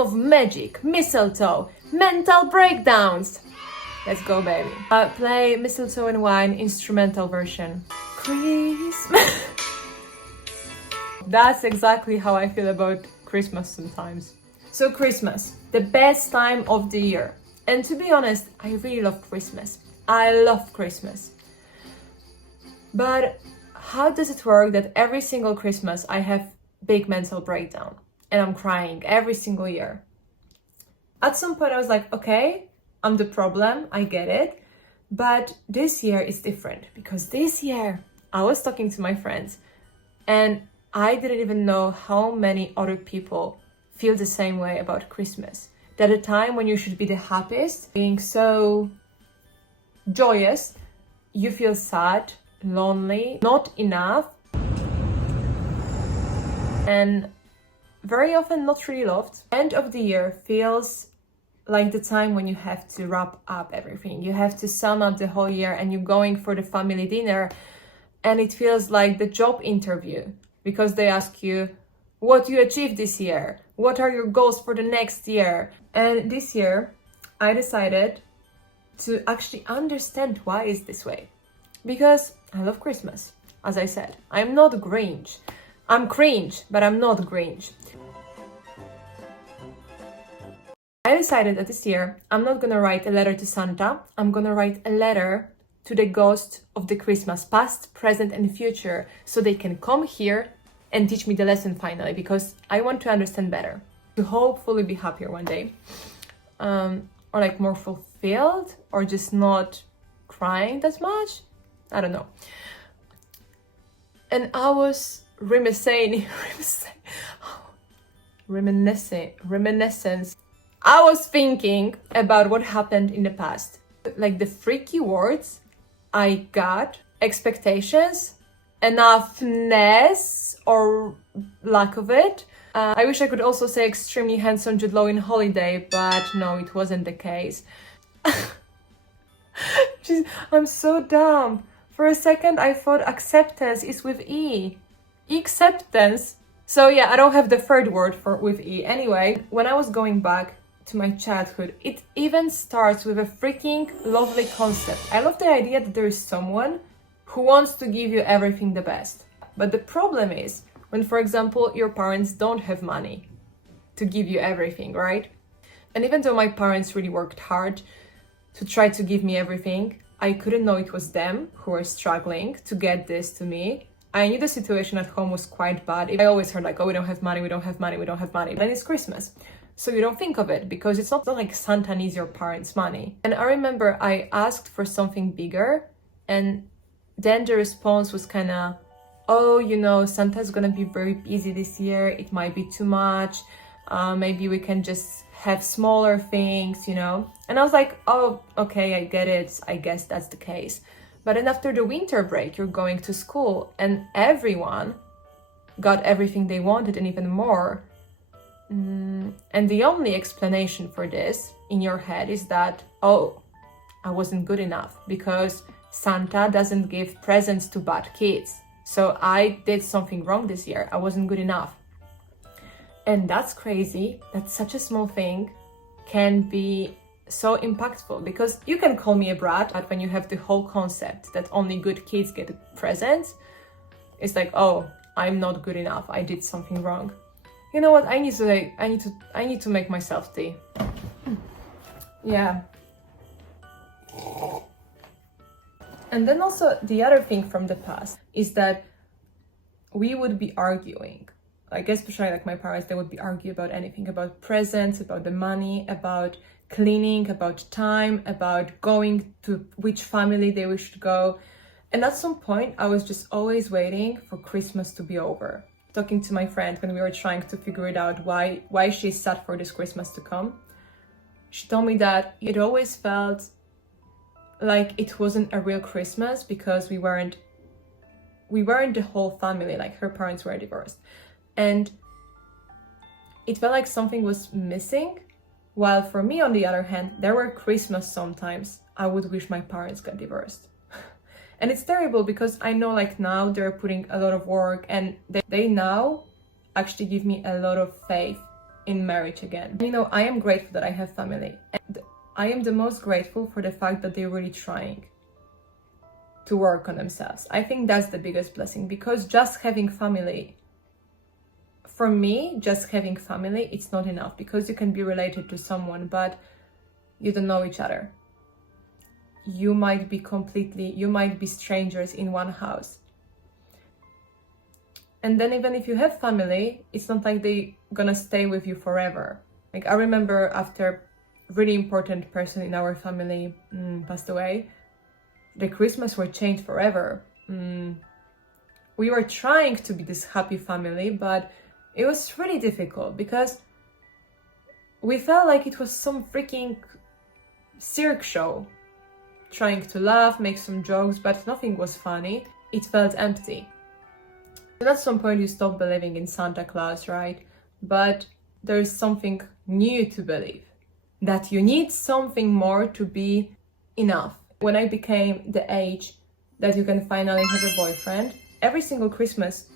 of magic, mistletoe, mental breakdowns. Let's go, baby. Play Mistletoe and Wine instrumental version. Christmas. That's exactly how I feel about Christmas sometimes. So Christmas, the best time of the year. And to be honest, I really love Christmas. I love Christmas. But how does it work that every single Christmas I have big mental breakdown and I'm crying every single year? At some point I was like, okay, I'm the problem, I get it. But this year is different because this year I was talking to my friends and I didn't even know how many other people feel the same way about Christmas. That a time when you should be the happiest, being so joyous, you feel sad, lonely, not enough, and very often not really loved. End of the year feels like the time when you have to wrap up everything. You have to sum up the whole year and you're going for the family dinner and it feels like the job interview because they ask you what you achieved this year, what are your goals for the next year. And this year I decided to actually understand why it's this way. Because I love Christmas, as I said. I'm not Grinch. I'm cringe, but I'm not Grinch. I decided that this year I'm not gonna write a letter to Santa. I'm gonna write a letter to the ghost of the Christmas past, present, and future, so they can come here and teach me the lesson finally, because I want to understand better, to hopefully be happier one day, or like more fulfilled, or just not crying that much. I don't know. And I was reminiscence. I was thinking about what happened in the past, like the freaky words I got, expectations, enoughness or lack of it. I wish I could also say extremely handsome Jude Law in Holiday, but no, it wasn't the case. Jeez, I'm so dumb. For a second I thought acceptance is with E. Acceptance. So yeah, I don't have the third word for with E. Anyway, when I was going back to my childhood, it even starts with a freaking lovely concept. I love the idea that there is someone who wants to give you everything the best. But the problem is when, for example, your parents don't have money to give you everything, right? And even though my parents really worked hard to try to give me everything, I couldn't know it was them who were struggling to get this to me. I knew the situation at home was quite bad. I always heard like, oh, we don't have money, we don't have money, we don't have money. Then it's Christmas. So you don't think of it because it's not like Santa needs your parents' money. And I remember I asked for something bigger and then the response was kind of, oh, you know, Santa's gonna be very busy this year. It might be too much. Maybe we can just have smaller things, you know? And I was like, oh, okay, I get it. I guess that's the case. But then after the winter break, you're going to school and everyone got everything they wanted and even more. And the only explanation for this in your head is that, oh, I wasn't good enough because Santa doesn't give presents to bad kids. So I did something wrong this year. I wasn't good enough. And that's crazy that such a small thing can be so impactful, because you can call me a brat, but when you have the whole concept that only good kids get presents, it's like, oh, I'm not good enough. I did something wrong. You know what? I need to make myself tea. Yeah. And then also the other thing from the past is that we would be arguing. Like, especially like my parents, they would be arguing about anything, about presents, about the money, about cleaning, about time, about going to which family they should go. And at some point, I was just always waiting for Christmas to be over. Talking to my friend when we were trying to figure it out why she's sad for this Christmas to come. She told me that it always felt like it wasn't a real Christmas because we weren't the whole family, like her parents were divorced. And it felt like something was missing. While for me, on the other hand, there were Christmas sometimes I would wish my parents got divorced. And it's terrible because I know like now they're putting a lot of work and they now actually give me a lot of faith in marriage again. You know, I am grateful that I have family, and I am the most grateful for the fact that they're really trying to work on themselves. I think that's the biggest blessing, because just having family, for me, just having family, it's not enough, because you can be related to someone, but you don't know each other. You might be strangers in one house. And then even if you have family, it's not like they gonna stay with you forever. Like, I remember after a really important person in our family passed away, the Christmas were changed forever. We were trying to be this happy family, but it was really difficult because we felt like it was some freaking cirque show, trying to laugh, make some jokes, but nothing was funny. It felt empty. And at some point you stop believing in Santa Claus, right? But there's something new to believe, that you need something more to be enough. When I became the age that you can finally have a boyfriend, every single Christmas,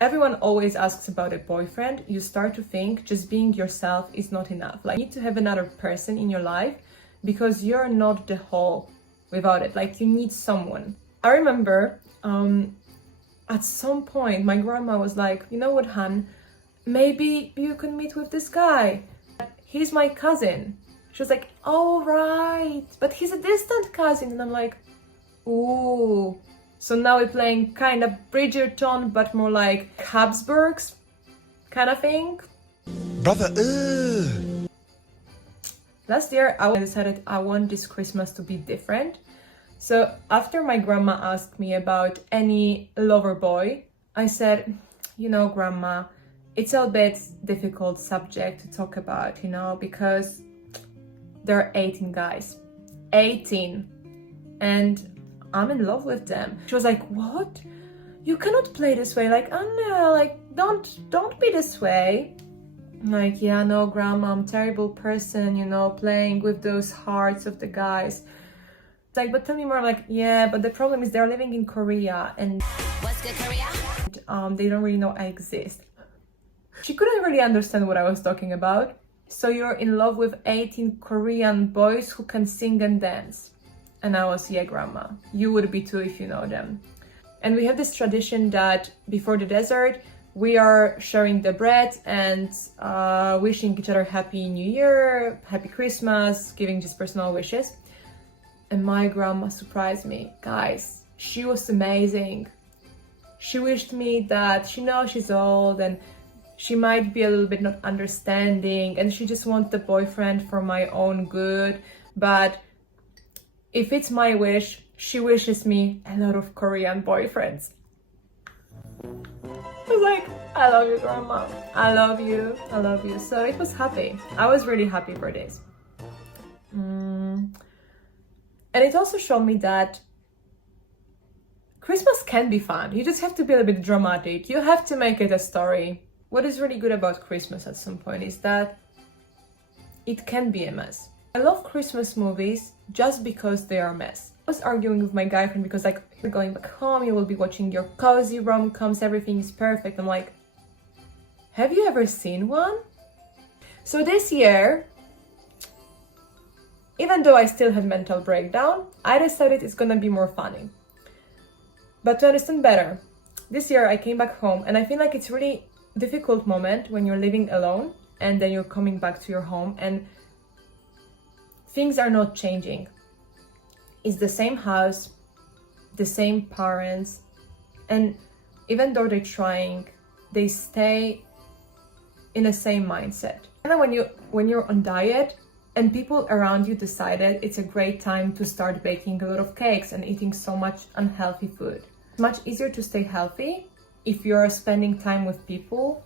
everyone always asks about a boyfriend. You start to think just being yourself is not enough. Like, you need to have another person in your life because you're not the whole without it. Like, you need someone. I remember at some point my grandma was like, you know what, Han, maybe you can meet with this guy. He's my cousin. She was like, oh right, but he's a distant cousin. And I'm like, ooh. So now we're playing kind of Bridgerton, but more like Habsburgs kind of thing. Brother, Last year, I decided I want this Christmas to be different. So after my grandma asked me about any lover boy, I said, you know, Grandma, it's a bit difficult subject to talk about, you know, because there are 18 guys. 18. And I'm in love with them. She was like, what? You cannot play this way. Like, oh no, like, don't be this way. I'm like, yeah, no, Grandma, I'm a terrible person, you know, playing with those hearts of the guys. It's like, but tell me more. I'm like, yeah, but the problem is they're living in Korea and What's good, Korea? They don't really know I exist. She couldn't really understand what I was talking about. So you're in love with 18 Korean boys who can sing and dance. And I was, yeah, Grandma, you would be too if you know them. And we have this tradition that before the dessert, we are sharing the bread and wishing each other Happy New Year, Happy Christmas, giving just personal wishes. And my grandma surprised me. Guys, she was amazing. She wished me that she knows she's old and she might be a little bit not understanding and she just wants the boyfriend for my own good. But if it's my wish, she wishes me a lot of Korean boyfriends. I was like, I love you, Grandma. I love you. I love you. So it was happy. I was really happy for this. And it also showed me that Christmas can be fun. You just have to be a little bit dramatic. You have to make it a story. What is really good about Christmas at some point is that it can be a mess. I love Christmas movies just because they are a mess. I was arguing with my guy friend because like, you're going back home, you will be watching your cozy rom-coms, everything is perfect. I'm like, have you ever seen one? So this year, even though I still had mental breakdown, I decided it's gonna be more funny. But to understand better, this year I came back home and I feel like it's really difficult moment when you're living alone and then you're coming back to your home and things are not changing. It's the same house, the same parents, and even though they're trying, they stay in the same mindset. And when you're on diet and people around you decided it's a great time to start baking a lot of cakes and eating so much unhealthy food. It's much easier to stay healthy if you're spending time with people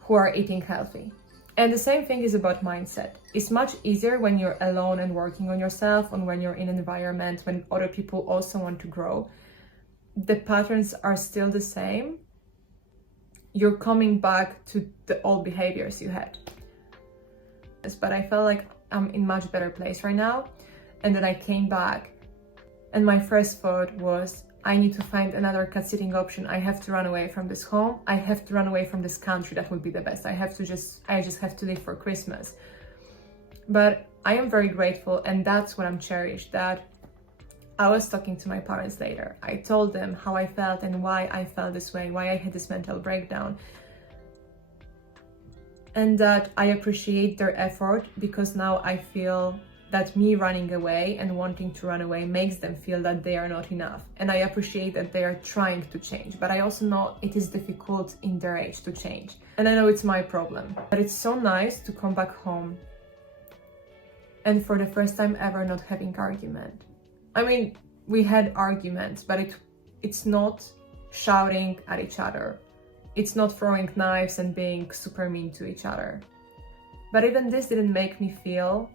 who are eating healthy. And the same thing is about mindset. It's much easier when you're alone and working on yourself and when you're in an environment when other people also want to grow. The patterns are still the same. You're coming back to the old behaviors you had. But I felt like I'm in much better place right now. And then I came back and my first thought was, I need to find another cat sitting option. I have to run away from this home. I have to run away from this country. That would be the best. I just have to live for Christmas. But I am very grateful, and that's what I'm cherished, that I was talking to my parents later. I told them how I felt and why I felt this way, why I had this mental breakdown. And that I appreciate their effort, because now I feel that me running away and wanting to run away makes them feel that they are not enough. And I appreciate that they are trying to change, but I also know it is difficult in their age to change. And I know it's my problem, but it's so nice to come back home and for the first time ever not having argument. I mean, we had arguments, but it's not shouting at each other. It's not throwing knives and being super mean to each other. But even this didn't make me feel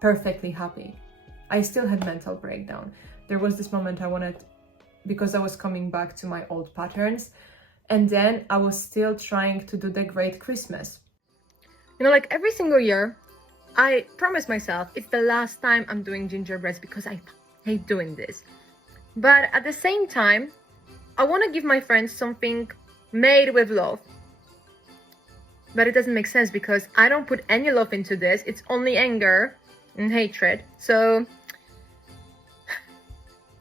perfectly happy. I still had mental breakdown. There was this moment I wanted, because I was coming back to my old patterns, and then I was still trying to do the great Christmas. You know, like every single year, I promise myself it's the last time I'm doing gingerbreads because I hate doing this. But at the same time, I want to give my friends something made with love. But it doesn't make sense because I don't put any love into this. It's only anger and hatred. So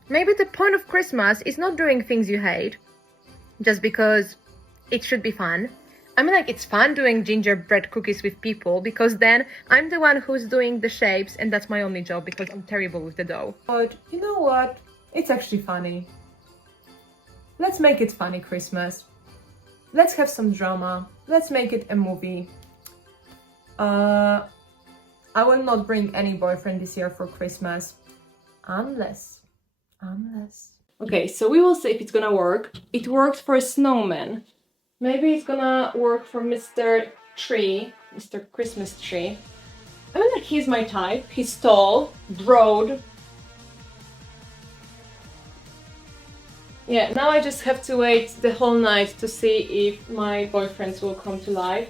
maybe the point of Christmas is not doing things you hate just because it should be fun. I mean, like, it's fun doing gingerbread cookies with people because then I'm the one who's doing the shapes, and that's my only job because I'm terrible with the dough. But you know what? It's actually funny. Let's make it funny Christmas. Let's have some drama. Let's make it a movie. I will not bring any boyfriend this year for Christmas. Unless. Okay, so we will see if it's gonna work. It worked for a snowman. Maybe it's gonna work for Mr. Tree, Mr. Christmas Tree. I mean, like, he's my type. He's tall, broad. Yeah, now I just have to wait the whole night to see if my boyfriends will come to life.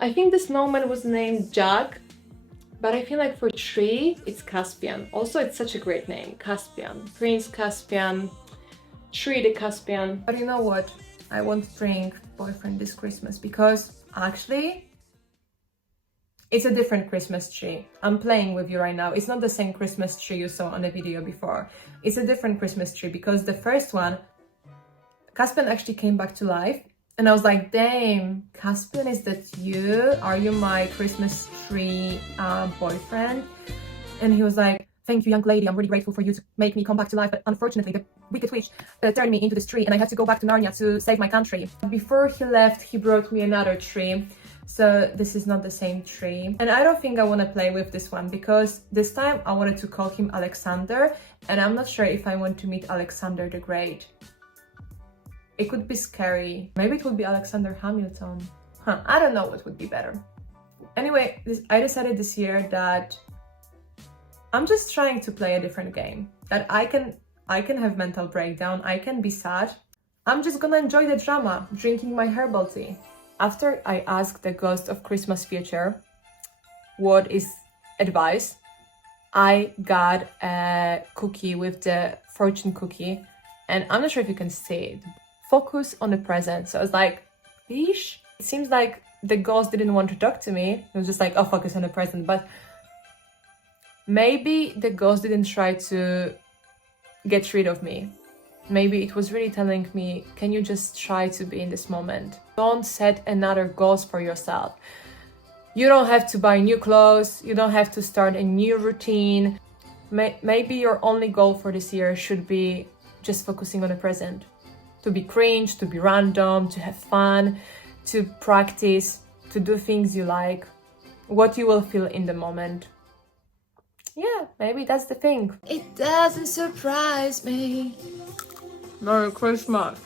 I think the snowman was named Jack, but I feel like for Tree, it's Caspian. Also, it's such a great name, Caspian. Prince Caspian, Tree the Caspian. But you know what? I won't bring boyfriend this Christmas because actually it's a different Christmas tree. I'm playing with you right now. It's not the same Christmas tree you saw on the video before. It's a different Christmas tree because the first one, Caspian actually came back to life. And I was like, damn, Caspian, is that you? Are you my Christmas tree boyfriend? And he was like, thank you, young lady. I'm really grateful for you to make me come back to life. But unfortunately, the wicked witch turned me into this tree and I had to go back to Narnia to save my country. Before he left, he brought me another tree. So this is not the same tree. And I don't think I want to play with this one because this time I wanted to call him Alexander. And I'm not sure if I want to meet Alexander the Great. It could be scary. Maybe it would be Alexander Hamilton. I don't know what would be better. Anyway, I decided this year that I'm just trying to play a different game. That I can have mental breakdown, I can be sad. I'm just gonna enjoy the drama, drinking my herbal tea. After I asked the ghost of Christmas future what is advice, I got a cookie with the fortune cookie, and I'm not sure if you can see it. Focus on the present. So I was like, yeesh. It seems like the ghost didn't want to talk to me. It was just like, oh, focus on the present. But maybe the ghost didn't try to get rid of me. Maybe it was really telling me, can you just try to be in this moment? Don't set another goals for yourself. You don't have to buy new clothes. You don't have to start a new routine. Maybe your only goal for this year should be just focusing on the present. To be cringe, to be random, to have fun, to practice, to do things you like, what you will feel in the moment. Yeah, maybe that's the thing. It doesn't surprise me. Merry Christmas.